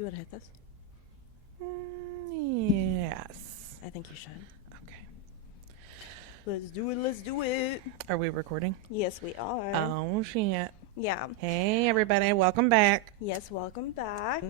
You would hit this? Yes. I think you should. Okay. Let's do it. Let's do it. Are we recording? Yes, we are. Oh, shit. Yeah. Hey, everybody. Welcome back. Yes, welcome back.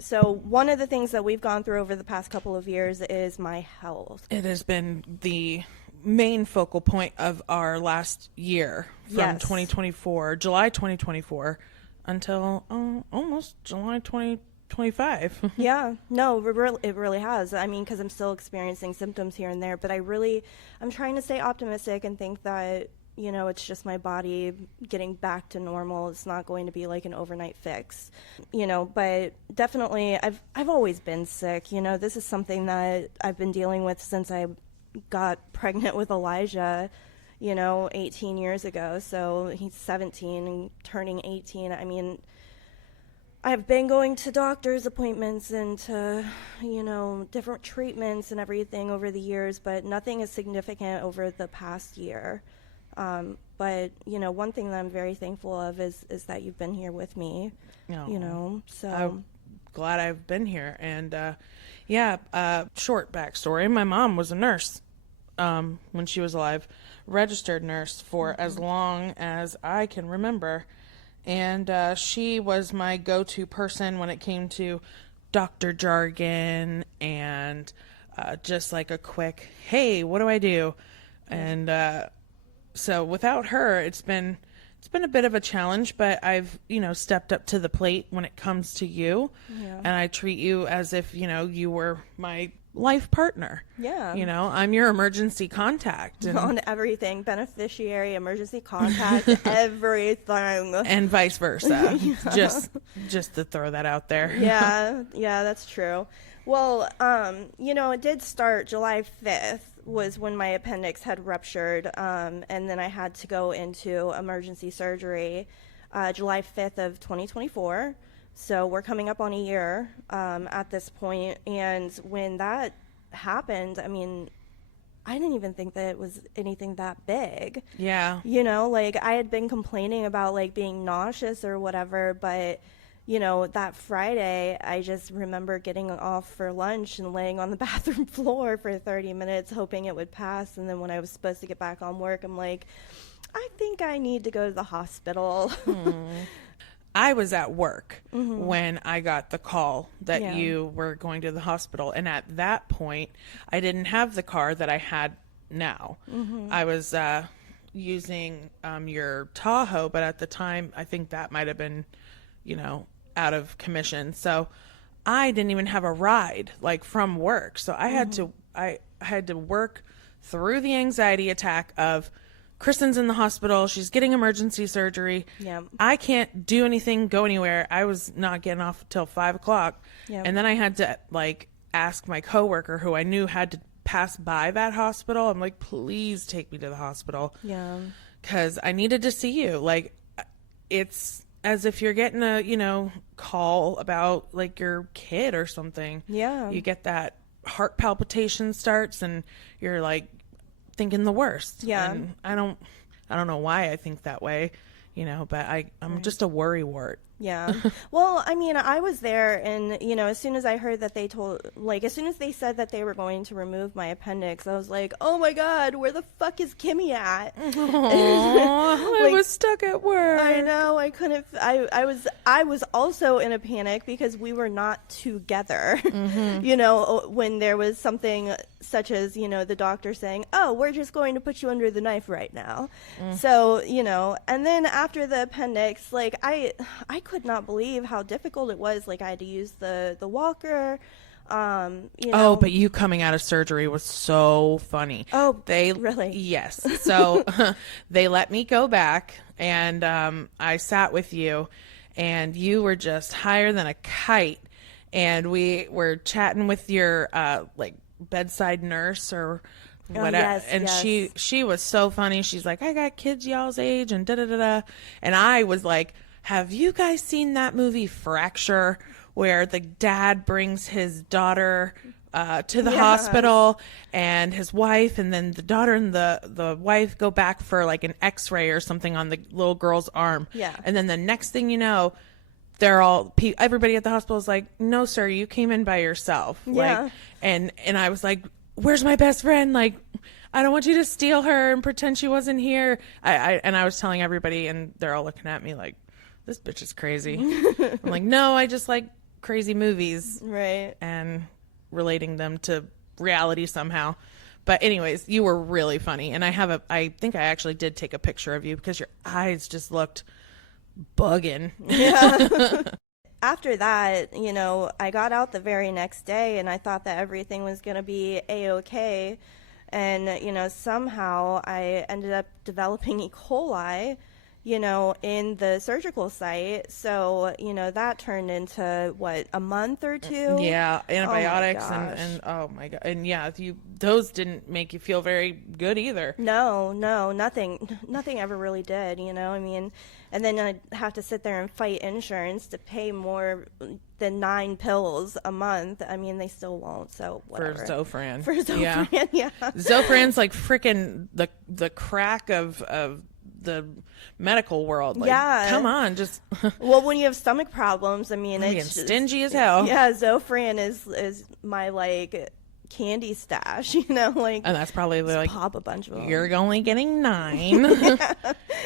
So one of the things that we've gone through over the past couple of years is my health. It has been the main focal point of our last year from Yes. 2024, July 2024, until almost July 2025. Yeah, no, it really has. I mean, because I'm still experiencing symptoms here and there, but I'm trying to stay optimistic and think that, you know, it's just my body getting back to normal. It's not going to be like an overnight fix, you know, but definitely I've always been sick. You know, this is something that I've been dealing with since I got pregnant with Elijah, you know, 18 years ago. So he's 17 and turning 18. I mean, I've been going to doctor's appointments and to, you know, different treatments and everything over the years, but nothing is significant over the past year. But, you know, one thing that I'm very thankful of is that you've been here with me, you know, so. I'm glad I've been here. And, short backstory. My mom was a nurse when she was alive, registered nurse for as long as I can remember. And she was my go-to person when it came to doctor jargon and just like a quick, hey, what do I do? And so without her, it's been a bit of a challenge, but I've, you know, stepped up to the plate when it comes to you. Yeah. And I treat you as if, you know, you were my life partner. Yeah. You know, I'm your emergency contact. And, on everything, beneficiary, emergency contact, everything. and vice versa. Just to throw that out there. Yeah, that's true. Well, you know, it did start July 5th was when my appendix had ruptured, and then I had to go into emergency surgery July 5th of 2024. So we're coming up on a year at this point, and when that happened, I mean, I didn't even think that it was anything that big. Yeah. You know, like I had been complaining about like being nauseous or whatever, but you know, that Friday, I just remember getting off for lunch and laying on the bathroom floor for 30 minutes, hoping it would pass. And then when I was supposed to get back on work, I'm like, I think I need to go to the hospital. I was at work when I got the call that you were going to the hospital. And at that point, I didn't have the car that I had now. I was using your Tahoe, but at the time, I think that might have been, you know, out of commission. So I didn't even have a ride like from work. So I had to work through the anxiety attack of Kristen's in the hospital. She's getting emergency surgery. Yeah. I can't do anything, go anywhere. I was not getting off till 5:00. Yeah. And then I had to like ask my coworker who I knew had to pass by that hospital. I'm like, please take me to the hospital. Yeah. 'Cause I needed to see you. Like it's as if you're getting a, you know, call about like your kid or something. Yeah. You get that heart palpitation starts and you're like thinking the worst. Yeah. And I don't know why I think that way, you know, but I'm just a worry wart. Yeah. Well, I mean, I was there and, you know, as soon as I heard that as soon as they said that they were going to remove my appendix, I was like, oh my God, where the fuck is Kimmy at? Aww, I was stuck at work. I know, I couldn't, I was also in a panic because we were not together, you know, when there was something such as, you know, the doctor saying, oh, we're just going to put you under the knife right now. So, you know, and then after the appendix, like I could not believe how difficult it was. Like I had to use the walker, you know. Oh, but you coming out of surgery was so funny. Oh, really? Yes. So they let me go back and I sat with you and you were just higher than a kite. And we were chatting with your like bedside nurse or whatever. Yes, and yes. she was so funny. She's like, I got kids y'all's age and da-da-da-da. And I was like, have you guys seen that movie Fracture where the dad brings his daughter to the hospital and his wife, and then the daughter and the wife go back for like an x-ray or something on the little girl's arm. Yeah. And then the next thing you know, everybody at the hospital is like, no, sir, you came in by yourself. Yeah. Like, and I was like, where's my best friend? Like, I don't want you to steal her and pretend she wasn't here. And I was telling everybody, and they're all looking at me like, this bitch is crazy. I'm like, no, I just like crazy movies. Right. And relating them to reality somehow. But anyways, you were really funny. And I think I actually did take a picture of you because your eyes just looked bugging. Yeah. After that, you know, I got out the very next day and I thought that everything was going to be A-okay. And, you know, somehow I ended up developing E. coli, you know, in the surgical site. So, you know, that turned into what, a month or two? Yeah, antibiotics Oh my gosh. and oh my god. And yeah, those didn't make you feel very good either. No, nothing ever really did, you know, I mean, and then I'd have to sit there and fight insurance to pay more than 9 pills a month. I mean, they still won't, so whatever. For Zofran. For Zofran, yeah. Zofran's like freaking the crack of the medical world. Like, Yeah. come on, just Well, when you have stomach problems, I mean, being it's just, stingy as hell. yeah, Zofran is my, like, candy stash, you know, like, And that's probably like, pop a bunch of them. you're only getting 9.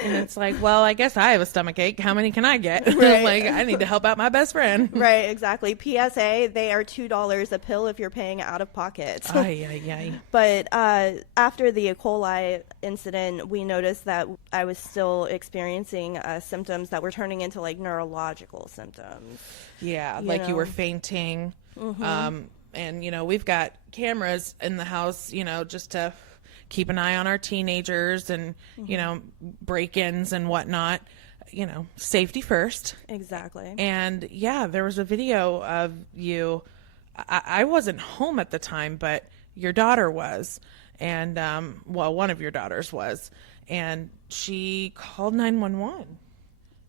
And it's like, well, I guess I have a stomach ache. How many can I get? Right. Like, I need to help out my best friend. Right, exactly. PSA, they are $2 a pill if you're paying out of pocket. Ay, ay, ay. But after the E. coli incident, we noticed that I was still experiencing symptoms that were turning into like neurological symptoms. Yeah, You like you were know. fainting. And, you know, we've got cameras in the house, you know, just to keep an eye on our teenagers and, you know, break-ins and whatnot. You know, safety first. Exactly. And, yeah, there was a video of you. I wasn't home at the time, but your daughter was. And, well, one of your daughters was. And she called 911.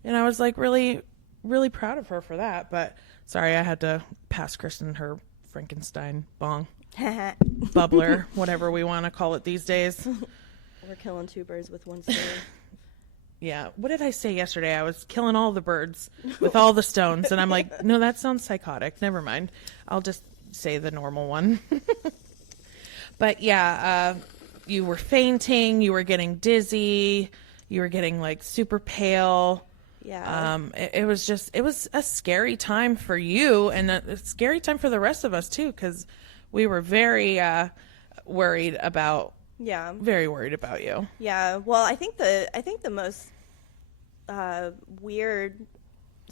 And I was, like, really, really proud of her for that. But, sorry, I had to pass Kristen her Frankenstein bong, bubbler, whatever we want to call it these days. We're killing 2 birds with one stone. Yeah. What did I say yesterday? I was killing all the birds with all the stones. And I'm like, no, that sounds psychotic. Never mind. I'll just say the normal one. But yeah, you were fainting. You were getting dizzy. You were getting like super pale. Yeah. It was a scary time for you and a scary time for the rest of us too, because we were very worried about Yeah. you. Yeah. Well, I think the most weird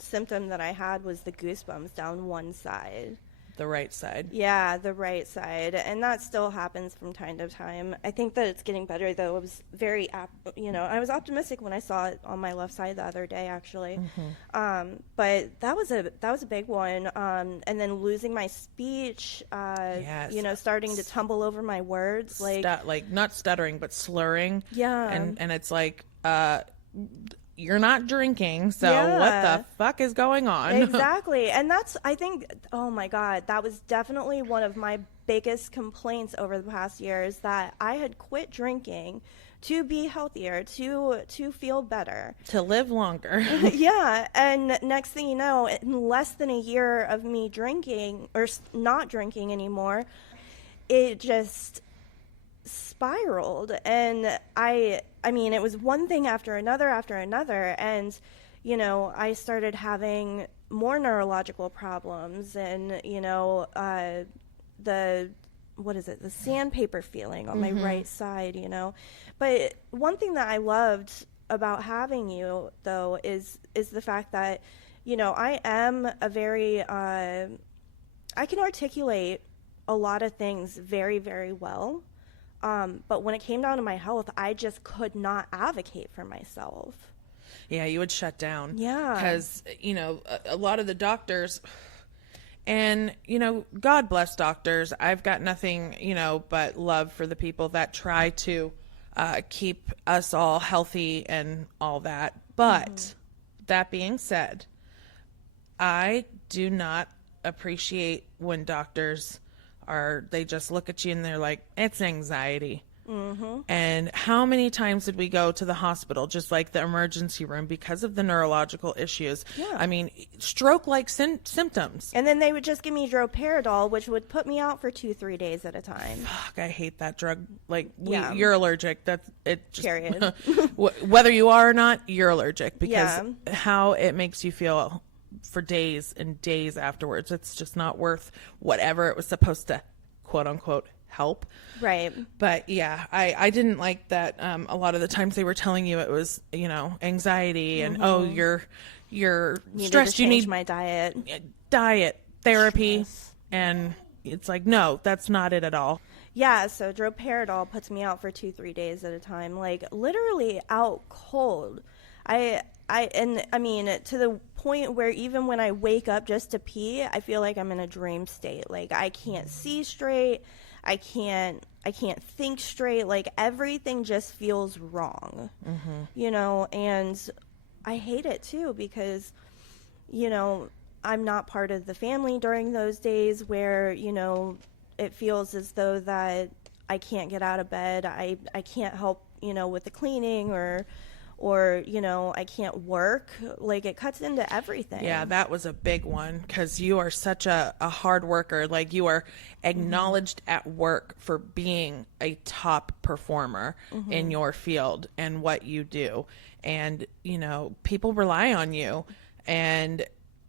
symptom that I had was the goosebumps down one side. The right side. Yeah, the right side, and that still happens from time to time. I think that it's getting better, though. It was I was optimistic when I saw it on my left side the other day, actually. But that was a big one. And then losing my speech. Yes. You know, starting to tumble over my words, like Like not stuttering, but slurring. Yeah. And it's like, you're not drinking, so Yeah. what the fuck is going on? Exactly. And I think, oh my God, that was definitely one of my biggest complaints over the past year is that I had quit drinking to be healthier, to feel better. To live longer. Yeah. And next thing you know, in less than a year of me drinking or not drinking anymore, it just spiraled. And I mean, it was one thing after another, and, you know, I started having more neurological problems and, you know, the sandpaper feeling on my right side, you know. But one thing that I loved about having you, though, is the fact that, you know, I am a very, I can articulate a lot of things very, very well. But when it came down to my health, I just could not advocate for myself. Yeah, you would shut down. Yeah. Because, you know, a lot of the doctors, and, you know, God bless doctors. I've got nothing, you know, but love for the people that try to keep us all healthy and all that. But that being said, I do not appreciate when doctors they just look at you and they're like, it's anxiety. And how many times did we go to the hospital, just like the emergency room, because of the neurological issues? Yeah. I mean, stroke-like symptoms. And then they would just give me droperidol, which would put me out for 2-3 days at a time. Fuck, I hate that drug. Like, Yeah. you're allergic. That's it. Just, Period. Whether you are or not, you're allergic, because Yeah. how it makes you feel for days and days afterwards, it's just not worth whatever it was supposed to, quote unquote, help. Right. But yeah, I didn't like that. A lot of the times they were telling you it was, you know, anxiety and, oh, you're Needed stressed. to You change need my diet. diet, therapy. And it's like, no, that's not it at all. Yeah, so droperidol puts me out for 2-3 days at a time, like literally out cold. I mean, to the point where even when I wake up just to pee, I feel like I'm in a dream state. Like I can't see straight. I can't think straight. Like everything just feels wrong, you know, and I hate it too because, you know, I'm not part of the family during those days where, you know, it feels as though that I can't get out of bed. I can't help, you know, with the cleaning or, you know, I can't work. Like it cuts into everything. Yeah, that was a big one because you are such a hard worker. Like you are acknowledged at work for being a top performer in your field and what you do. And, you know, people rely on you. And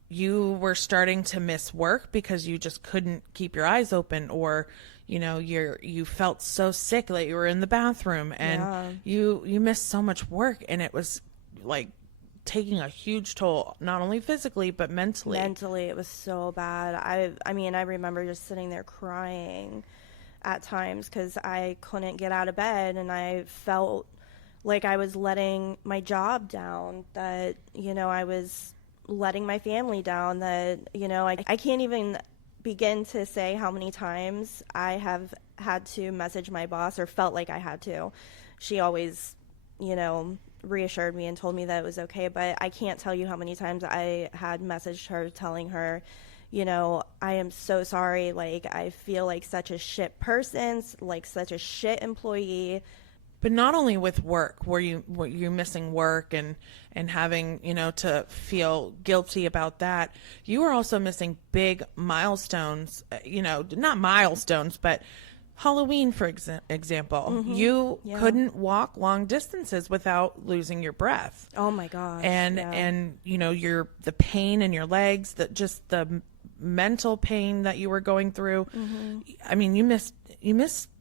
you were starting to miss work because you just couldn't keep your eyes open, or you know, you felt so sick that you were in the bathroom and you missed so much work, and it was like taking a huge toll, not only physically but mentally. Mentally, it was so bad. I mean, I remember just sitting there crying at times because I couldn't get out of bed, and I felt like I was letting my job down, that, you know, I was letting my family down, that, you know, I can't even begin to say how many times I have had to message my boss, or felt like I had to. She always, you know, reassured me and told me that it was okay, but I can't tell you how many times I had messaged her telling her, you know, I am so sorry, like I feel like such a shit person, like such a shit employee. But not only with work, were you missing work and having, you know, to feel guilty about that, you were also missing big milestones, you know, not milestones, but Halloween, for example. You couldn't walk long distances without losing your breath. Oh my gosh. And you know, the pain in your legs, just the mental pain that you were going through. I mean, you missed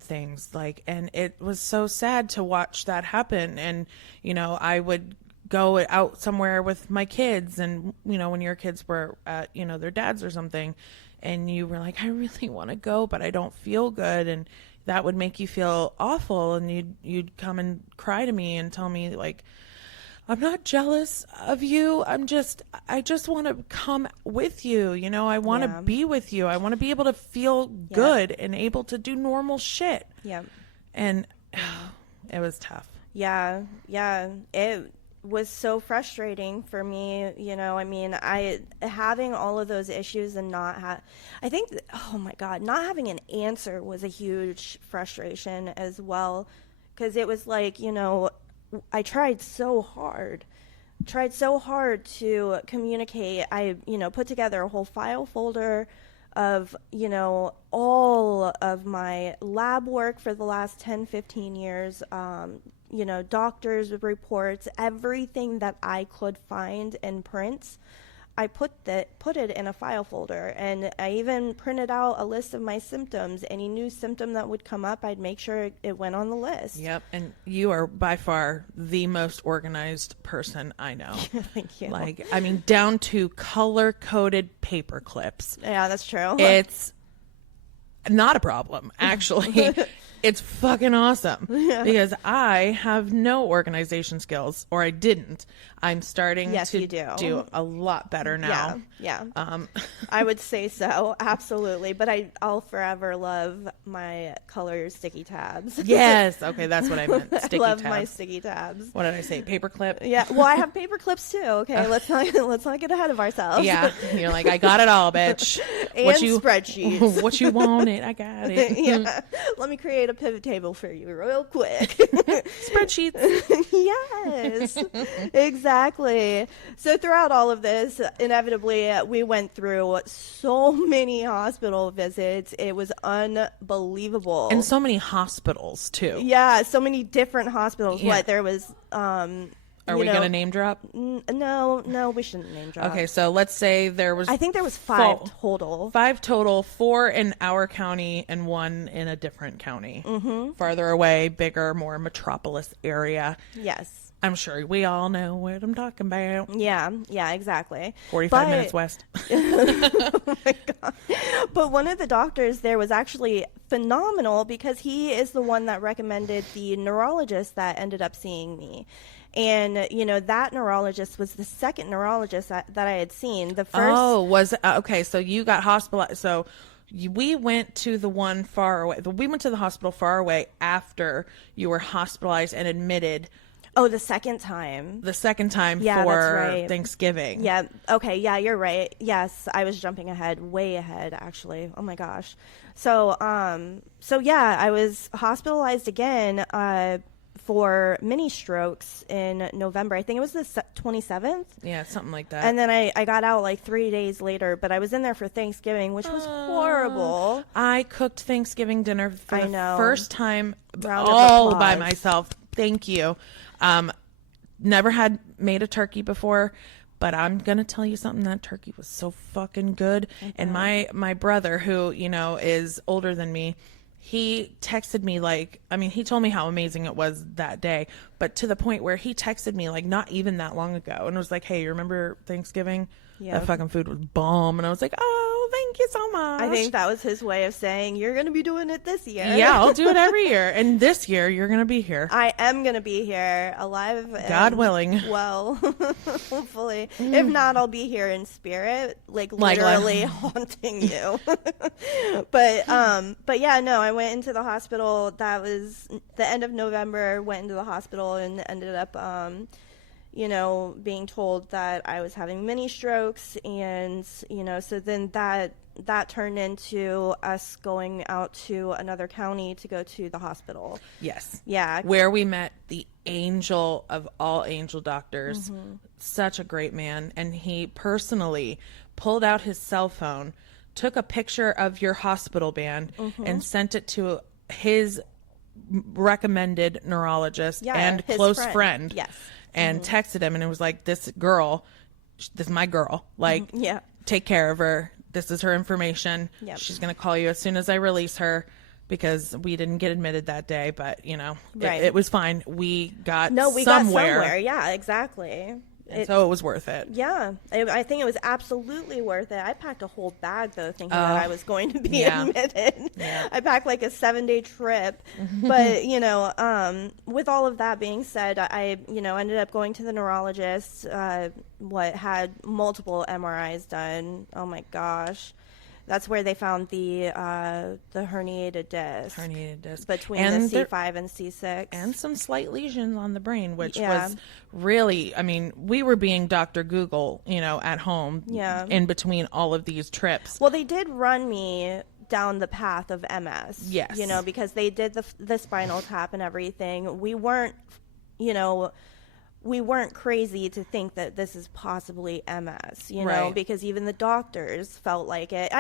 things, like, and it was so sad to watch that happen. And you know, I would go out somewhere with my kids, and you know, when your kids were at, you know, their dads or something, and you were like, I really want to go, but I don't feel good, and that would make you feel awful, and you'd come and cry to me and tell me, like, I'm not jealous of you. I just want to come with you. You know, I want to be with you. I want to be able to feel good and able to do normal shit. Yeah. And it was tough. Yeah. It was so frustrating for me. You know, I mean, having all of those issues and I think, oh my God, not having an answer was a huge frustration as well. 'Cause it was like, you know, I tried so hard to communicate. I, you know, put together a whole file folder of, you know, all of my lab work for the last 10-15 years, you know, doctors' reports, everything that I could find in prints. I put it in a file folder, and I even printed out a list of my symptoms. Any new symptom that would come up, I'd make sure it went on the list. Yep. And you are by far the most organized person I know. Thank you. Like, I mean, down to color-coded paper clips. Yeah, that's true. It's not a problem, actually. It's fucking awesome because I have no organization skills, or I didn't. I'm starting Yes, to you do. a lot better now. Yeah. I would say so, absolutely. But I'll forever love my color sticky tabs. Yes. Okay, that's what I meant. Sticky I love tabs. my sticky tabs. What did I say? Paperclip? Yeah. Well, I have paper clips too. Okay, let's not get ahead of ourselves. Yeah. You're like, I got it all, bitch. And spreadsheets. What you want it. I got it. Yeah. Let me create a pivot table for you real quick. Spreadsheets. Yes, exactly. So throughout all of this, inevitably, we went through so many hospital visits. It was unbelievable. And so many hospitals, too. Yeah, so many different hospitals. Yeah. What there was, Are we going to name drop? No, we shouldn't name drop. Okay, so let's say there was... I think there was 5 total. 5 total, 4 in our county and 1 in a different county. Mm-hmm. Farther away, bigger, more metropolis area. Yes. I'm sure we all know what I'm talking about. Yeah, exactly. 45 minutes west. Oh my God. But one of the doctors there was actually phenomenal because he is the one that recommended the neurologist that ended up seeing me. And, that neurologist was the second neurologist that I had seen. The first. Oh, was okay. So you got hospitalized. So we went to the one far away. We went to the hospital far away after you were hospitalized and admitted. Oh, the second time. The second time Yeah, for that's right. Thanksgiving. Yeah. Okay. Yeah, you're right. Yes, I was jumping ahead, way ahead, actually. Oh my gosh. So yeah, I was hospitalized again for mini strokes in November. I think it was the 27th. Yeah, something like that. And then I got out like 3 days later, but I was in there for Thanksgiving, which was horrible. I cooked Thanksgiving dinner for I the know. first time Round of all by applause. myself. Thank you. Never had made a turkey before, but I'm going to tell you something. That turkey was so fucking good. And my brother, who, is older than me, he texted me he told me how amazing it was that day, but to the point where he texted me not even that long ago and was like, hey, you remember Thanksgiving? Yeah. That fucking food was bomb. And I was like, oh, thank you so much. I think that was his way of saying, you're going to be doing it this year. Yeah, I'll do it every year. And this year, you're going to be here. I am going to be here alive. God willing. Well, hopefully. If not, I'll be here in spirit, literally haunting you. But yeah, no, I went into the hospital. That was the end of November, went into the hospital and ended up, being told that I was having mini strokes. And, so then that turned into us going out to another county to go to the hospital. Yes. Yeah. Where we met the angel of all angel doctors. Such a great man. And he personally pulled out his cell phone, took a picture of your hospital band, and sent it to his recommended neurologist and his close friend. Yes. And texted him, and it was like, this is my girl. Yeah. Take care of her. This is her information. Yep. She's going to call you as soon as I release her, because we didn't get admitted that day, but Right. it was fine. We got No, we somewhere. got somewhere. Yeah, exactly. And so it was worth it. Yeah, I think it was absolutely worth it. I packed a whole bag, though, thinking that I was going to be yeah. admitted. Yeah. I packed like a 7-day trip. But, with all of that being said, I ended up going to the neurologist, had multiple MRIs done. Oh, my gosh. That's where they found the herniated disc. Between and the C5 and C6. And some slight lesions on the brain, which Yeah. was really, we were being Dr. Google, at home. Yeah. In between all of these trips. Well, they did run me down the path of MS. Yes. Because they did the spinal tap and everything. We weren't crazy to think that this is possibly MS, Right. because even the doctors felt like it.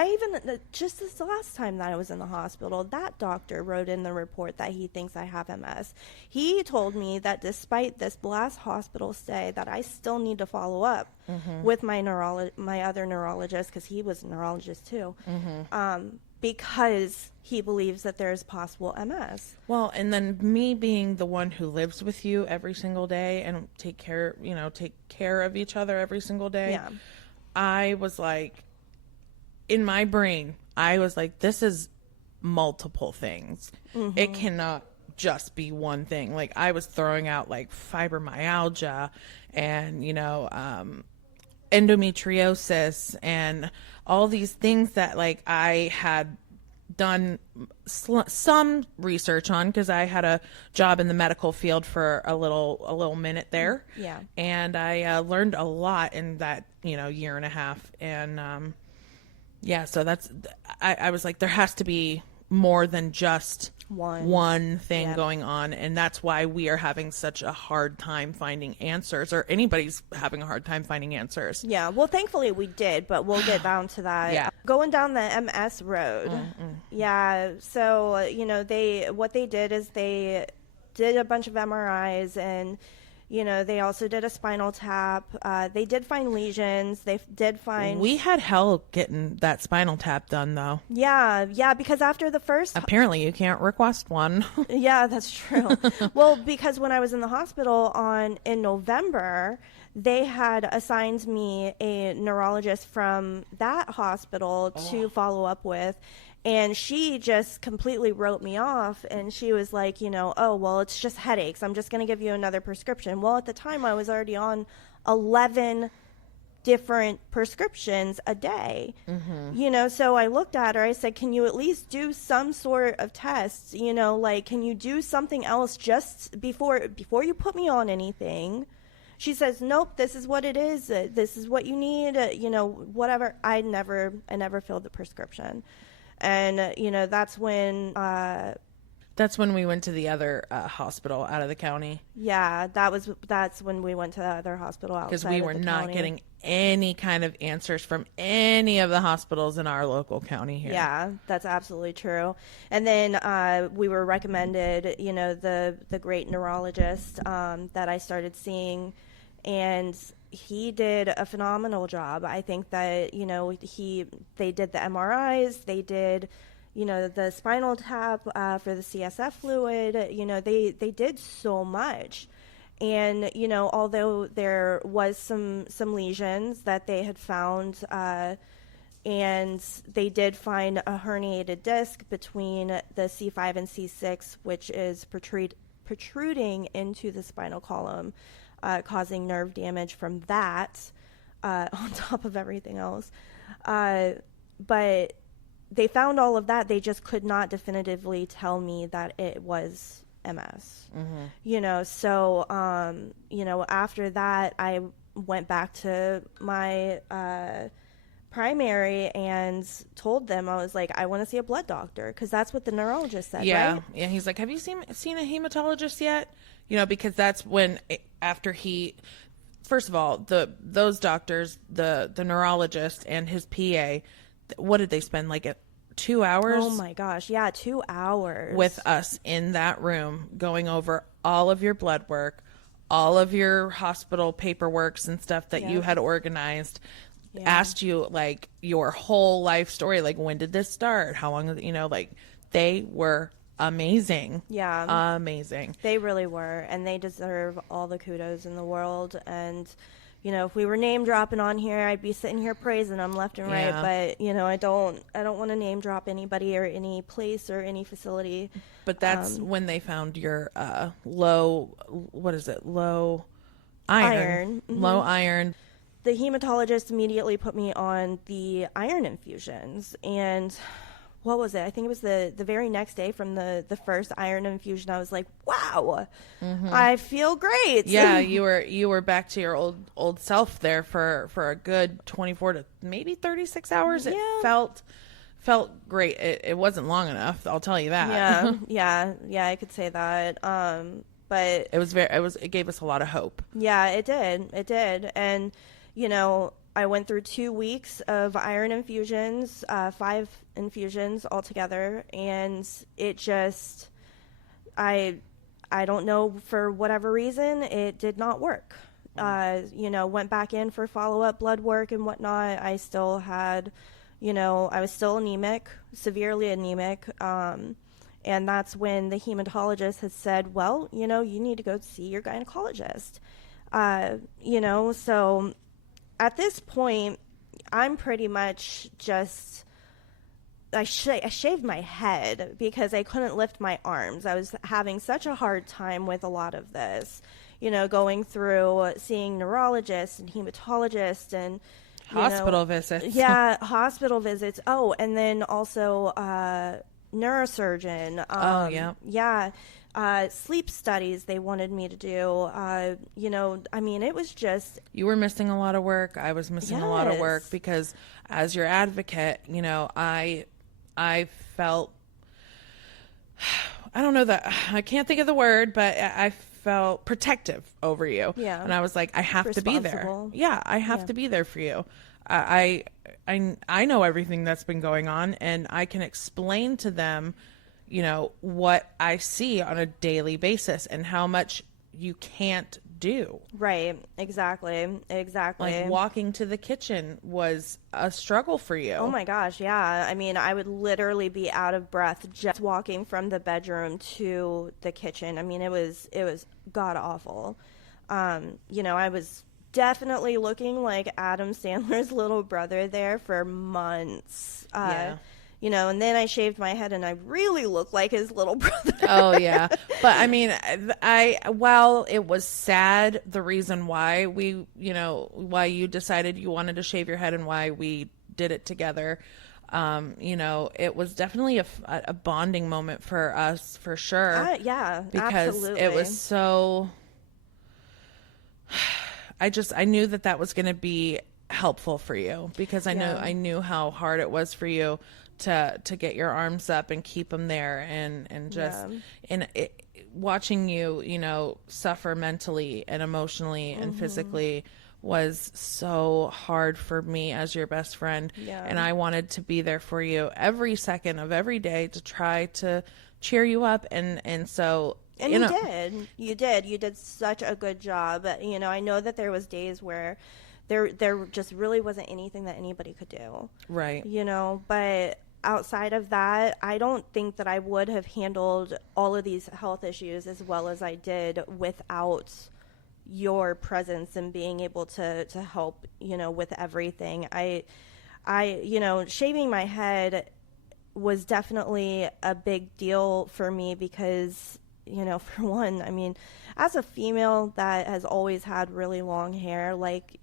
Just this last time that I was in the hospital, that doctor wrote in the report that he thinks I have MS. He told me that despite this last hospital stay, that I still need to follow up with my other neurologist, because he was a neurologist too, because he believes that there's possible MS. Well, and then me being the one who lives with you every single day and take care of each other every single day. Yeah. I was like, in my brain, I was like, this is multiple things. It cannot just be one thing. I was throwing out fibromyalgia and, endometriosis and all these things that I had done some research on, because I had a job in the medical field for a little minute there. Yeah. And I learned a lot in that, year and a half. And Yeah, so I was like, there has to be more than just one thing Yep. going on, and that's why we are having such a hard time finding answers, or anybody's having a hard time finding answers. Yeah, well, thankfully we did, but we'll get down to that. Yeah. Going down the MS road. Yeah, so, what they did is they did a bunch of MRIs, and, they also did a spinal tap. They did find lesions. They did find. We had hell getting that spinal tap done, though. Yeah, because after the first. Apparently, you can't request one. Yeah, that's true. Well, because when I was in the hospital in November, they had assigned me a neurologist from that hospital to follow up with. And she just completely wrote me off. And she was like, oh, well, it's just headaches. I'm just going to give you another prescription. Well, at the time, I was already on 11 different prescriptions a day. So I looked at her, I said, can you at least do some sort of tests, can you do something else just before you put me on anything? She says, nope, this is what it is, this is what you need, whatever. I never filled the prescription. And that's when That's when we went to the other hospital out of the county. Yeah, that's when we went to the other hospital outside Because we were not county. getting any kind of answers from any of the hospitals in our local county here. Yeah, that's absolutely true. And then we were recommended, the great neurologist that I started seeing, and he did a phenomenal job. I think that, they did the MRIs, they did, the spinal tap for the CSF fluid, they did so much. And, although there was some lesions that they had found, and they did find a herniated disc between the C5 and C6, which is protruding into the spinal column, causing nerve damage from that, on top of everything else. But they found all of that. They just could not definitively tell me that it was MS. So, after that, I went back to my primary and told them, I was like, I want to see a blood doctor, because that's what the neurologist said, Yeah. right? Yeah. He's like, have you seen a hematologist yet? Because that's when, after he, first of all, those doctors, the neurologist and his PA, what did they spend, like 2 hours? Oh my gosh, yeah, 2 hours. With us in that room, going over all of your blood work, all of your hospital paperworks and stuff that you had organized. Yeah. Asked you like your whole life story, like when did this start, how long, like they were amazing. Yeah. Amazing. They really were, and they deserve all the kudos in the world. And if we were name dropping on here, I'd be sitting here praising them left and right. Yeah. But I don't want to name drop anybody or any place or any facility. But that's when they found your low iron. Mhm. Low iron. The hematologist immediately put me on the iron infusions, and what was it? I think it was the very next day from the first iron infusion. I was like, wow, I feel great. Yeah, you were back to your old self there for a good 24 to maybe 36 hours. It felt great. It wasn't long enough, I'll tell you that. Yeah, I could say that. But it gave us a lot of hope. yeah, it did. And I went through 2 weeks of iron infusions, 5 infusions altogether, and it just, I don't know, for whatever reason, it did not work. Went back in for follow-up blood work and whatnot. I still had, I was still anemic, severely anemic, and that's when the hematologist had said, well, you need to go see your gynecologist. So at this point, I'm pretty much just, I shaved my head because I couldn't lift my arms. I was having such a hard time with a lot of this, going through seeing neurologists and hematologists and Hospital visits. Yeah, hospital visits. Oh, and then also neurosurgeon. Oh, yeah. Yeah. sleep studies they wanted me to do. I mean, it was just, You were missing a lot of work. I was missing a lot of work yes. because as your advocate, I felt, I don't know that I can't think of the word, but I felt protective over you. Yeah. And I was like, I have to be there. Responsible. Yeah, I have Yeah. to be there for you. I know everything that's been going on, and I can explain to them, what I see on a daily basis and how much you can't do. Right. Exactly. Exactly. Like walking to the kitchen was a struggle for you. Oh my gosh, yeah. I mean, I would literally be out of breath just walking from the bedroom to the kitchen. I mean, it was god awful. I was definitely looking like Adam Sandler's little brother there for months. Yeah. And then I shaved my head and I really looked like his little brother. Oh yeah. But I mean, while it was sad, the reason why why you decided you wanted to shave your head and why we did it together, it was definitely a bonding moment for us for sure. Yeah, Because absolutely. it was so, I knew that was going to be helpful for you because I knew how hard it was for you to get your arms up and keep them there and just watching you suffer mentally and emotionally and physically was so hard for me as your best friend. Yeah. And I wanted to be there for you every second of every day to try to cheer you up and so And you did. You did such a good job. I know that there was days where there just really wasn't anything that anybody could do. Right. But outside of that, I don't think that I would have handled all of these health issues as well as I did without your presence and being able to help, with everything. I shaving my head was definitely a big deal for me because, for one, I mean, as a female that has always had really long hair, like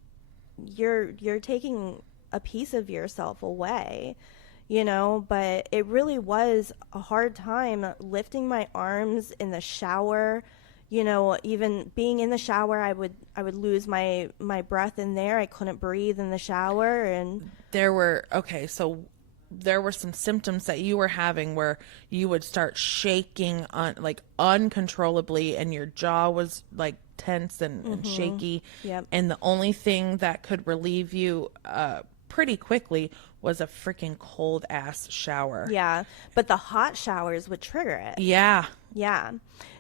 you're taking a piece of yourself away, but it really was a hard time lifting my arms in the shower. Even being in the shower, I would lose my breath in there. I couldn't breathe in the shower. And there were some symptoms that you were having where you would start shaking uncontrollably and your jaw was like tense and shaky. Yep. And the only thing that could relieve you pretty quickly was a freaking cold ass shower. Yeah, but the hot showers would trigger it. Yeah. Yeah.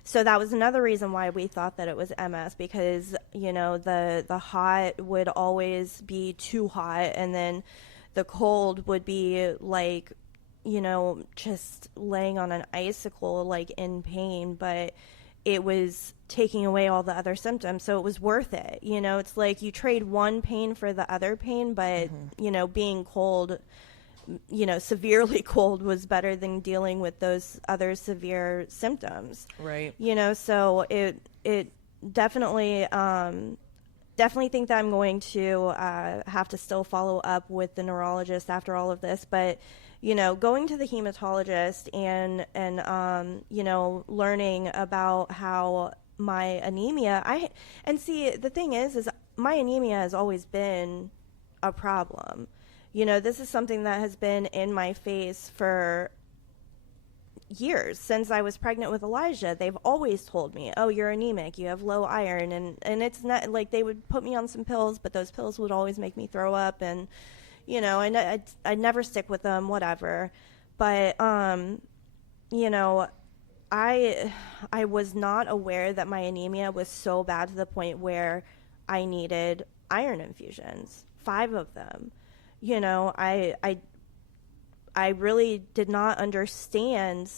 So that was another reason why we thought that it was MS because, the hot would always be too hot and then the cold would be like, just laying on an icicle, like in pain, but it was taking away all the other symptoms. So it was worth it. It's like you trade one pain for the other pain, but, being cold, severely cold was better than dealing with those other severe symptoms. Right. So it definitely, definitely think that I'm going to have to still follow up with the neurologist after all of this. But, going to the hematologist and learning about how my anemia, see, the thing is my anemia has always been a problem. This is something that has been in my face for years since I was pregnant with Elijah. They've always told me, oh, you're anemic, you have low iron, and it's not like they would put me on some pills, but those pills would always make me throw up, and I'd never stick with them, whatever. But I was not aware that my anemia was so bad to the point where I needed iron infusions, 5 of them. I really did not understand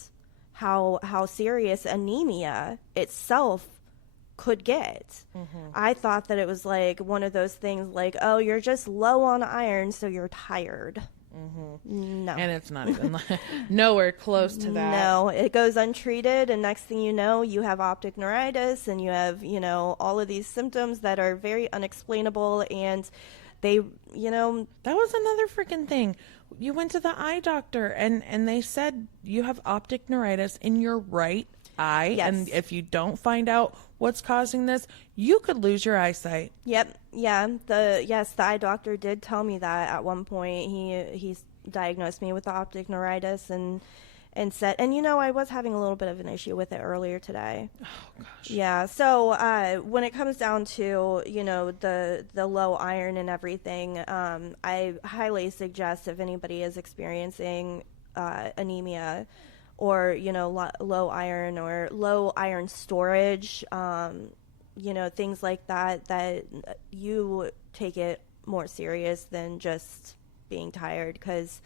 how serious anemia itself could get. I thought that it was like one of those things like, oh, you're just low on iron, so you're tired. No. And it's not even nowhere close to that. No, it goes untreated, and next thing you know, you have optic neuritis, and you have, all of these symptoms that are very unexplainable, and they, That was another freaking thing. You went to the eye doctor and they said you have optic neuritis in your right eye. Yes. And if you don't find out what's causing this, you could lose your eyesight. Yep. Yeah. The eye doctor did tell me that at one point. He's diagnosed me with the optic neuritis and said, and I was having a little bit of an issue with it earlier today. Oh gosh. Yeah. So when it comes down to the low iron and everything, I highly suggest if anybody is experiencing anemia or low iron or low iron storage, things like that you take it more serious than just being tired, because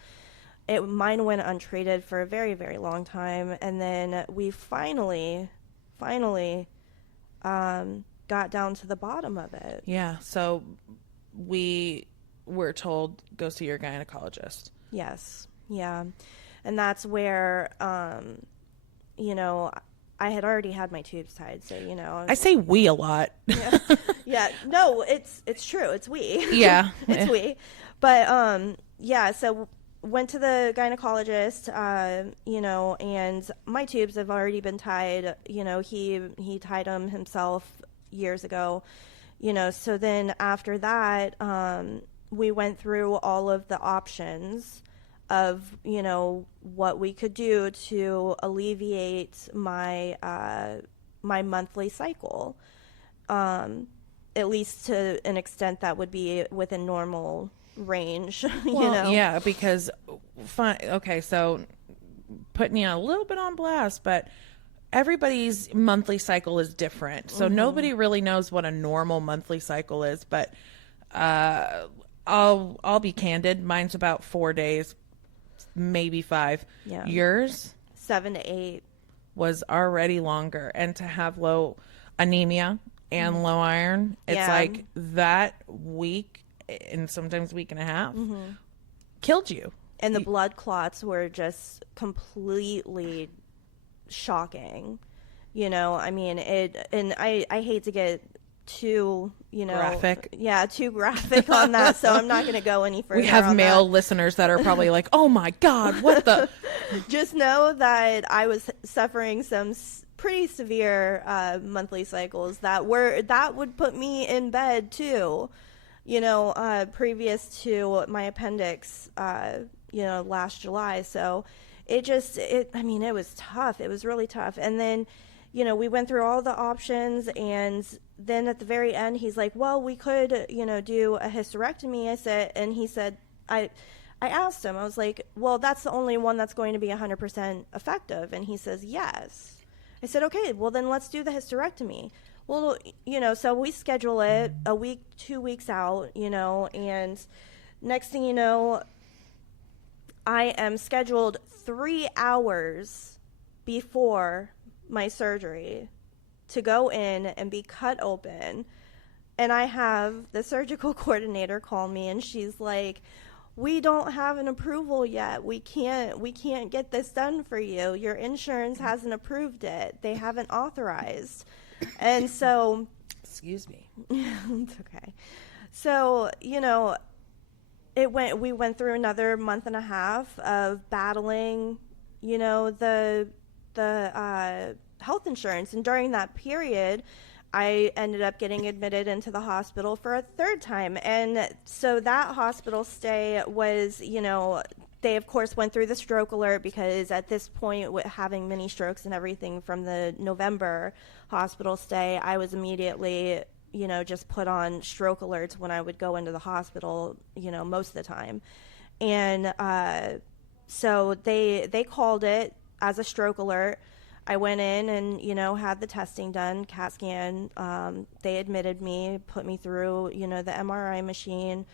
mine went untreated for a very, very long time, and then we finally got down to the bottom of it. Yeah, so we were told, go see your gynecologist. Yes, yeah, and that's where I had already had my tubes tied, so I say we a lot. Yeah, yeah. No, it's true. It's we. Yeah, it's we. But yeah. So went to the gynecologist, and my tubes have already been tied. He tied them himself years ago. So then after that, we went through all of the options of what we could do to alleviate my my monthly cycle, at least to an extent that would be within normal range. Yeah, because okay, so putting you a little bit on blast, but everybody's monthly cycle is different, so nobody really knows what a normal monthly cycle is. But I'll be candid, mine's about 4 days, maybe 5. Yeah. Yours 7 to 8 was already longer, and to have low anemia and low iron, it's like that week and sometimes week and a half killed you. And the blood clots were just completely shocking. I mean, and I hate to get too graphic. Yeah, too graphic on that, so I'm not going to go any further. We have on male that. listeners that are probably like, oh my god, what the Just know that I was suffering some pretty severe monthly cycles that would put me in bed too, previous to my appendix, last July. So it was tough. It was really tough. And then we went through all the options, and then at the very end, he's like, well, we could, do a hysterectomy. He said, I asked him, I was like, well, that's the only one that's going to be 100% effective. And he says, yes. I said, okay, well, then let's do the hysterectomy. Well, so we schedule it a week, 2 weeks out, and next thing you know, I am scheduled 3 hours before my surgery to go in and be cut open. And I have the surgical coordinator call me, and she's like, we don't have an approval yet. We can't get this done for you. Your insurance hasn't approved it. They haven't authorized. And so, excuse me. It's okay. So, we went through another month and a half of battling, the health insurance. And during that period, I ended up getting admitted into the hospital for a third time. And so that hospital stay was, they of course went through the stroke alert, because at this point, with having mini strokes and everything from the November hospital stay, I was immediately, just put on stroke alerts when I would go into the hospital, most of the time. And so they called it as a stroke alert. I went in and, had the testing done, CAT scan. They admitted me, put me through, the MRI machine.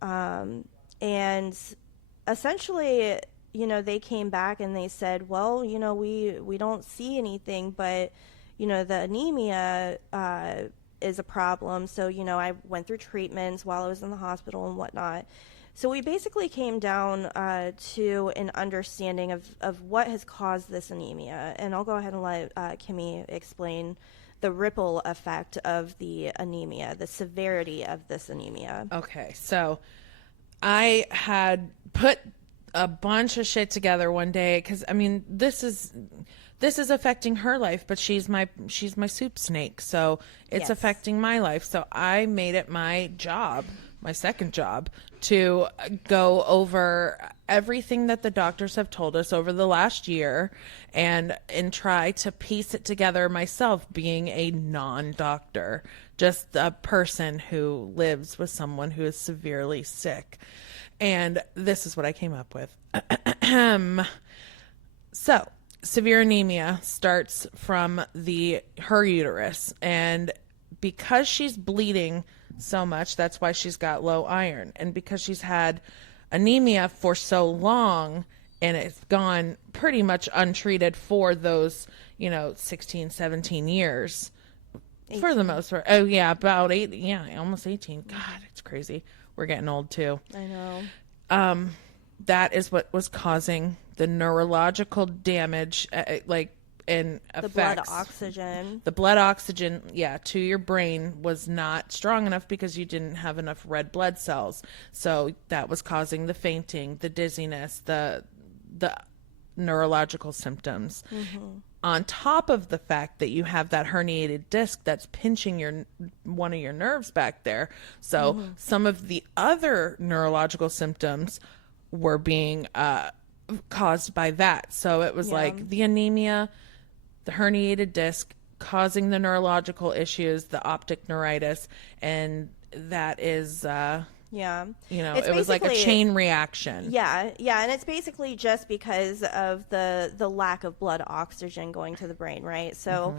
And essentially, they came back and they said, well, we don't see anything, but, the anemia is a problem. So, I went through treatments while I was in the hospital and whatnot. So we basically came down to an understanding of what has caused this anemia. And I'll go ahead and let Kimmy explain the ripple effect of the anemia, the severity of this anemia. Okay, so I had put a bunch of shit together one day, because, this this is affecting her life, but she's my soup snake, so it's Yes. affecting my life. So I made it my job, my second job, to go over everything that the doctors have told us over the last year and try to piece it together myself, being a non-doctor, just a person who lives with someone who is severely sick. And this is what I came up with. So, severe anemia starts from her uterus, and because she's bleeding so much, that's why she's got low iron. And because she's had anemia for so long and it's gone pretty much untreated for those, 16, 17 years. 18. For the most part. Oh, yeah, about 8. Yeah, almost 18. God, it's crazy. We're getting old, too. I know. That is what was causing the neurological damage, and The effects. blood oxygen. The blood oxygen, to your brain was not strong enough because you didn't have enough red blood cells. So that was causing the fainting, the dizziness, the neurological symptoms. Mm-hmm. On top of the fact that you have that herniated disc that's pinching one of your nerves back there. So some of the other neurological symptoms were being caused by that. So it was like the anemia, the herniated disc causing the neurological issues, the optic neuritis, and that is it was like a chain reaction. Yeah, and it's basically just because of the lack of blood oxygen going to the brain, right? So,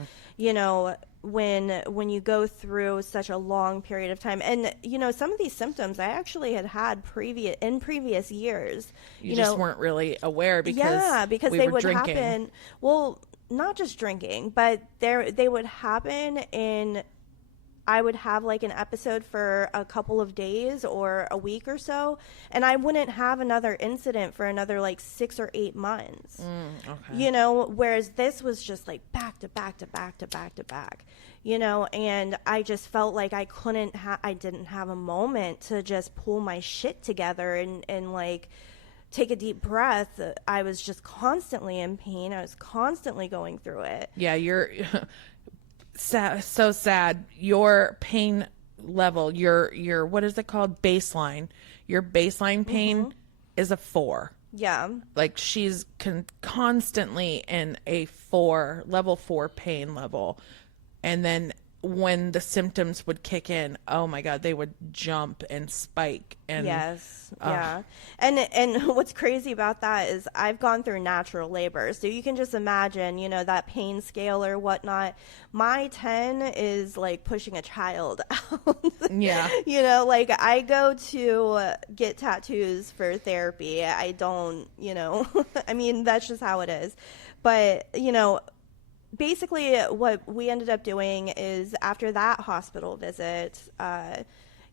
when you go through such a long period of time, and some of these symptoms I actually had previous years. You just weren't really aware because we they were would drinking. happen. Well, not just drinking, but they would happen in. I would have like an episode for a couple of days or a week or so, and I wouldn't have another incident for another like 6 or 8 months. Okay. Whereas this was just like back to back to back to back to back, and I just felt like I didn't have a moment to just pull my shit together and like take a deep breath. I was just constantly in pain. I was constantly going through it. Yeah, you're so sad. Your pain level, your what is it called? Baseline. Your baseline pain is a 4. Yeah. Like she's constantly in a level 4 pain level. And then when the symptoms would kick in, oh my God, they would jump and spike. And yes, yeah. And what's crazy about that is I've gone through natural labor. So you can just imagine, that pain scale or whatnot. My 10 is like pushing a child out. Yeah. Like I go to get tattoos for therapy. I don't, I mean, that's just how it is. But, basically what we ended up doing is after that hospital visit,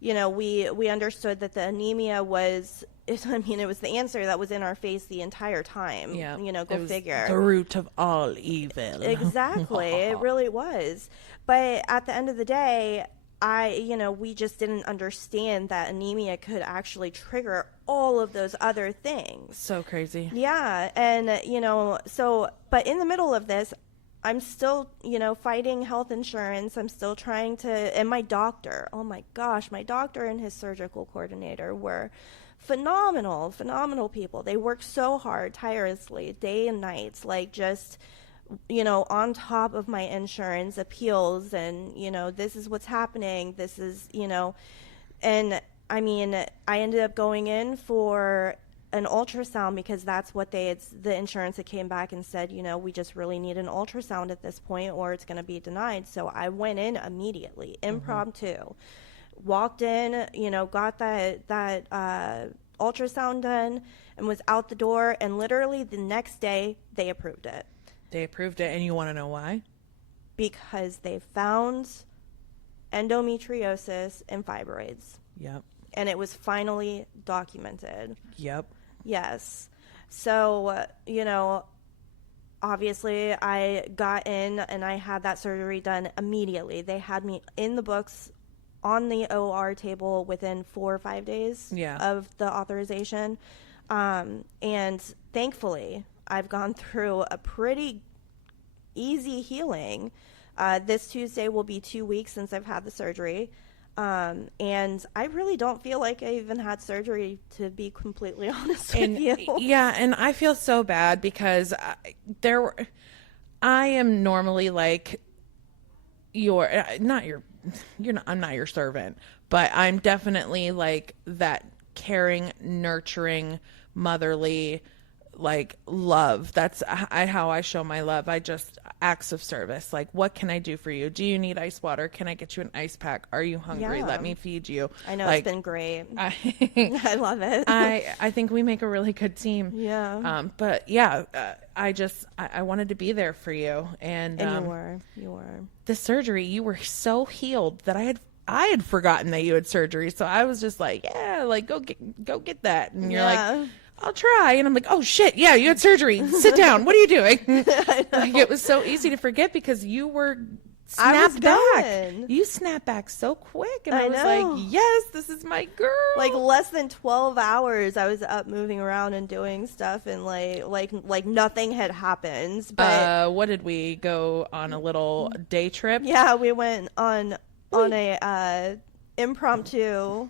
we understood that the anemia was, it was the answer that was in our face the entire time. Yeah. Go figure. The root of all evil. Exactly. It really was. But at the end of the day, we just didn't understand that anemia could actually trigger all of those other things. So crazy. Yeah. And, but in the middle of this, I'm still, fighting health insurance. I'm still trying to, and my doctor, oh my gosh, my doctor and his surgical coordinator were phenomenal people. They work so hard, tirelessly, day and night, like just, on top of my insurance appeals and, this is what's happening. This is, and I mean, I ended up going in for an ultrasound because that's what the insurance that came back and said, we just really need an ultrasound at this point or it's going to be denied. So I went in immediately, impromptu, walked in, got that ultrasound done and was out the door. And literally the next day they approved it. They approved it. And you want to know why? Because they found endometriosis and fibroids. Yep. And it was finally documented. Yep. Yes. So, obviously I got in and I had that surgery done immediately. They had me in the books on the OR table within 4 or 5 days of the authorization. And thankfully, I've gone through a pretty easy healing. This Tuesday will be 2 weeks since I've had the surgery. And I really don't feel like I even had surgery, to be completely honest with you. Yeah, and I feel so bad because I am normally like I'm not your servant, but I'm definitely like that caring, nurturing, motherly, like love. That's how I show my love. I just acts of service. Like, what can I do for you? Do you need ice water? Can I get you an ice pack? Are you hungry? Yeah. Let me feed you. I know, like, it's been great. I love it. I think we make a really good team. Yeah. But yeah, I wanted to be there for you, and you were. the surgery, you were so healed that I had forgotten that you had surgery. So I was just like, yeah, like go get that. And you're like, I'll try. And I'm like, oh shit, yeah, you had surgery. Sit down. What are you doing? Like, it was so easy to forget because you were snapped back. Done. You snapped back so quick. And I was know. like, yes, this is my girl. Like less than 12 hours I was up moving around and doing stuff, and like nothing had happened. But what did we go on, a little day trip? yeah, we went on a impromptu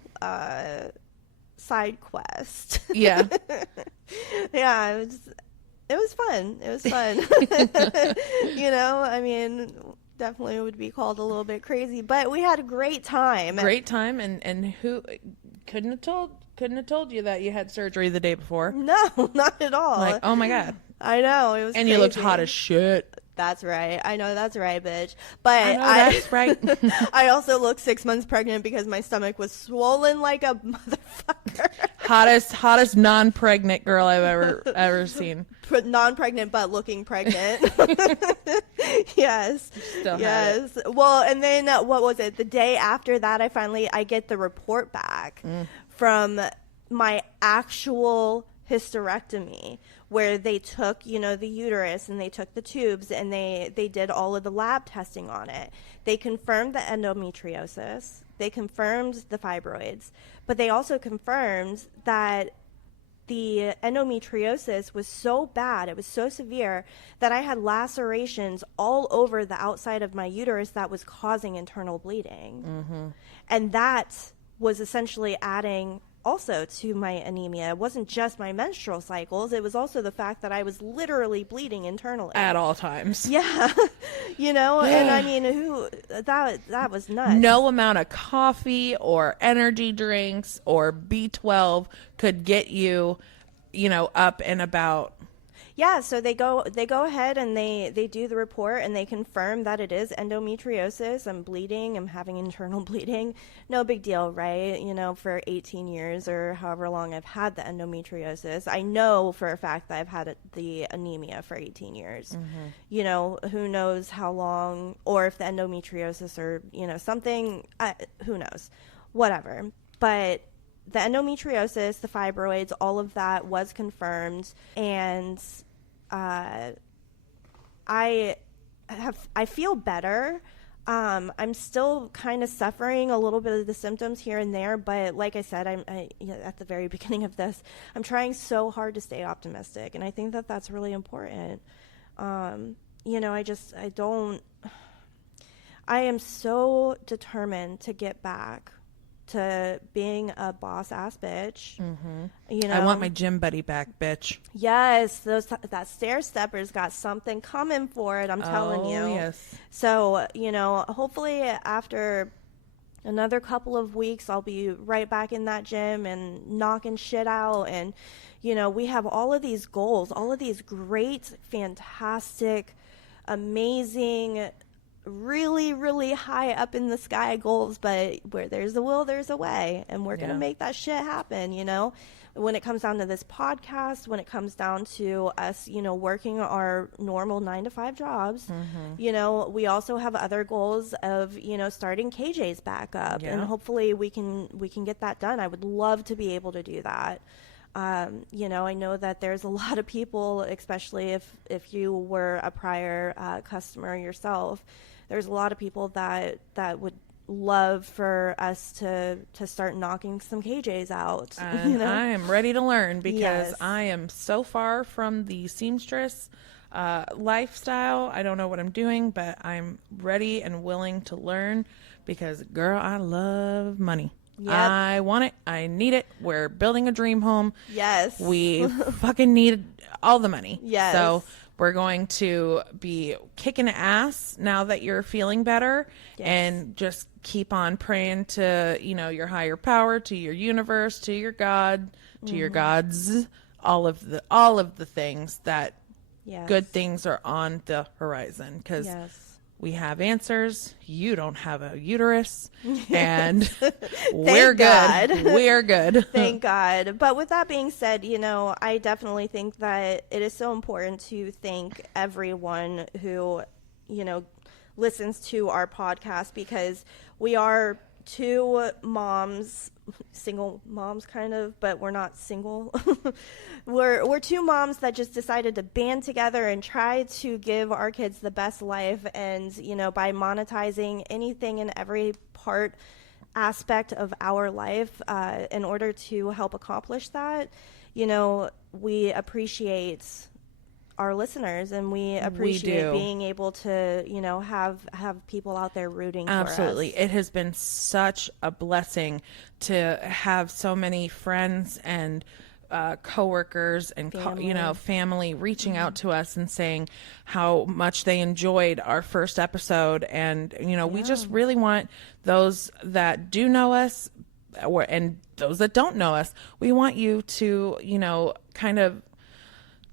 side quest. Yeah. Yeah, it was fun. It was fun. You know, I mean, definitely would be called a little bit crazy, but we had a great time. Great time, and who couldn't have told you that you had surgery the day before. No, not at all. Like, oh my God. I know, it was And crazy. you looked hot as shit. That's right. I know that's right, bitch. But I know that's right. I also looked 6 months pregnant because my stomach was swollen like a motherfucker. Hottest non-pregnant girl I've ever seen. Non-pregnant but looking pregnant. Yes. Still had yes. Well, and then what was it? The day after that, I get the report back from my actual hysterectomy, where they took, the uterus and they took the tubes and they did all of the lab testing on it. They confirmed the endometriosis. They confirmed the fibroids, but they also confirmed that the endometriosis was so bad, it was so severe, that I had lacerations all over the outside of my uterus that was causing internal bleeding. Mm-hmm. And that was essentially adding also to my anemia. It wasn't just my menstrual cycles, it was also the fact that I was literally bleeding internally At all times. Yeah. And I mean, that was nuts. No amount of coffee or energy drinks or B12 could get you, up and about. Yeah, so they go ahead and they do the report and they confirm that it is endometriosis. I'm bleeding. I'm having internal bleeding. No big deal, right? For 18 years or however long I've had the endometriosis, I know for a fact that I've had the anemia for 18 years. Mm-hmm. Who knows how long, or if the endometriosis or, something, who knows, whatever. But the endometriosis, the fibroids, all of that was confirmed, and I feel better. I'm still kind of suffering a little bit of the symptoms here and there, but like I said, at the very beginning of this, I'm trying so hard to stay optimistic, and I think that that's really important. I am so determined to get back to being a boss ass bitch. Mm-hmm. I want my gym buddy back, bitch. Yes, that stair stepper's got something coming for it, I'm telling you. Yes. So, hopefully after another couple of weeks, I'll be right back in that gym and knocking shit out. And, we have all of these goals, all of these great, fantastic, amazing, really, really high up in the sky goals, but where there's a will, there's a way, and we're going to make that shit happen, when it comes down to this podcast, when it comes down to us, working our normal 9-to-5 jobs, we also have other goals of, starting KJ's back up, and hopefully we can get that done. I would love to be able to do that. I know that there's a lot of people, especially if you were a prior customer yourself, there's a lot of people that would love for us to start knocking some KJs out. And I am ready to learn because Yes. I am so far from the seamstress lifestyle. I don't know what I'm doing, but I'm ready and willing to learn because, girl, I love money. Yep. I want it. I need it. We're building a dream home. Yes. We fucking need all the money. Yes. So we're going to be kicking ass now that you're feeling better. Yes. And just keep on praying to, your higher power, to your universe, to your God, to your gods, all of the things that Yes. good things are on the horizon, because Yes. we have answers. You don't have a uterus, and we're God. good. We're good. Thank God. But with that being said, I definitely think that it is so important to thank everyone who, listens to our podcast, because we are two moms, single moms kind of, but we're not single. we're two moms that just decided to band together and try to give our kids the best life, and by monetizing anything and every aspect of our life in order to help accomplish that. We appreciate our listeners, and we appreciate being able to have people out there rooting Absolutely. for us. It has been such a blessing to have so many friends and coworkers and family reaching out to us and saying how much they enjoyed our first episode. And we just really want those that do know us, and those that don't know us, we want you to kind of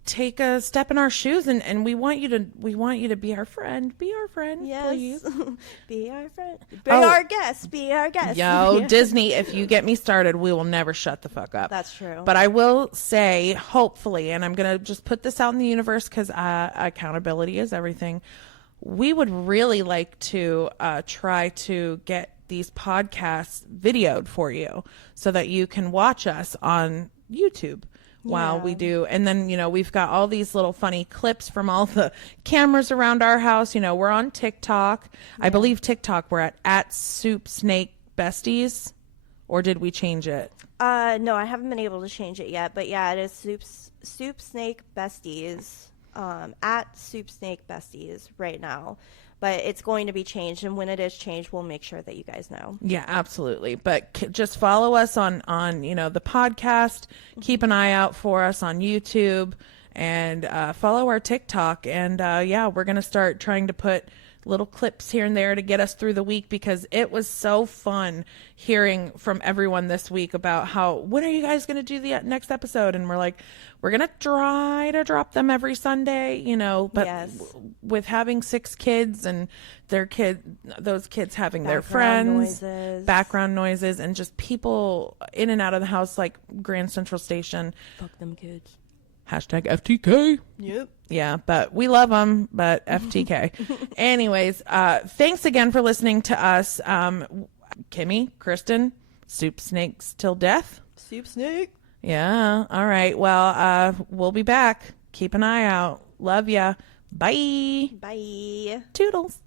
take a step in our shoes, and we want you to be our friend. Yes. Please. Be our friend. Be our guest. Be our guest. Yo, Disney, if you get me started, we will never shut the fuck up. That's true. But I will say, hopefully, and I'm going to just put this out in the universe because accountability is everything. We would really like to try to get these podcasts videoed for you so that you can watch us on YouTube while we do. And then, we've got all these little funny clips from all the cameras around our house. We're on TikTok. I believe TikTok, we're at Soup Snake Besties. Or did we change it? No, I haven't been able to change it yet. But yeah, it is Soup Snake Besties, at Soup Snake Besties right now. But it's going to be changed, and when it is changed, we'll make sure that you guys know. Yeah, absolutely. But just follow us on the podcast. Keep an eye out for us on YouTube, and follow our TikTok. And we're going to start trying to put little clips here and there to get us through the week, because it was so fun hearing from everyone this week about when are you guys going to do the next episode? And we're like, we're going to try to drop them every Sunday, but yes. With having 6 kids and those kids having their friends, background noises, and just people in and out of the house, like Grand Central Station. Fuck them kids. #FTK. Yep. Yeah, but we love them, but FTK. Anyways, thanks again for listening to us. Kimmy, Kristen, Soup Snakes till death. Soup Snake. Yeah. All right. Well, we'll be back. Keep an eye out. Love ya. Bye. Bye. Toodles.